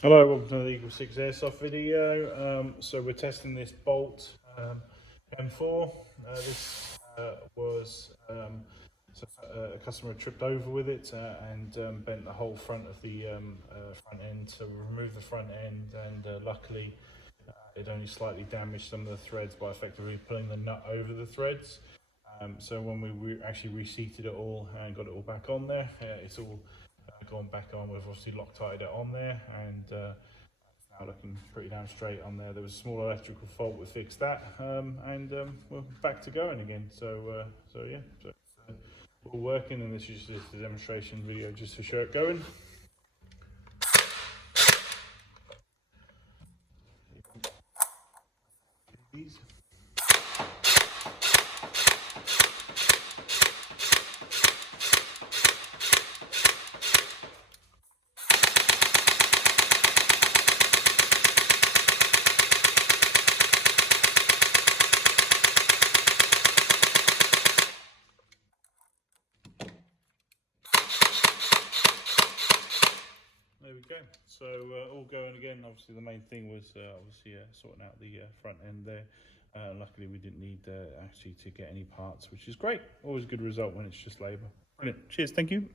Hello, welcome to the Eagle 6 Airsoft video. So we're testing this Bolt M4. This was a customer tripped over with it and bent the whole front of the front end. So we removed the front end, and luckily it only slightly damaged some of the threads by effectively pulling the nut over the threads. So when we actually reseated it all and got it all back on there, it's all gone back on. We've obviously loctited it on there, and it's now looking pretty damn straight on there. There was a small electrical fault, we fixed that, and we're back to going again. So yeah, so it's all working, and this is just a demonstration video just to show it going. These. There we go. So all going again. Obviously the main thing was sorting out the front end there. Luckily we didn't need actually to get any parts, which is great. Always a good result when it's just labour. Brilliant. Cheers. Thank you.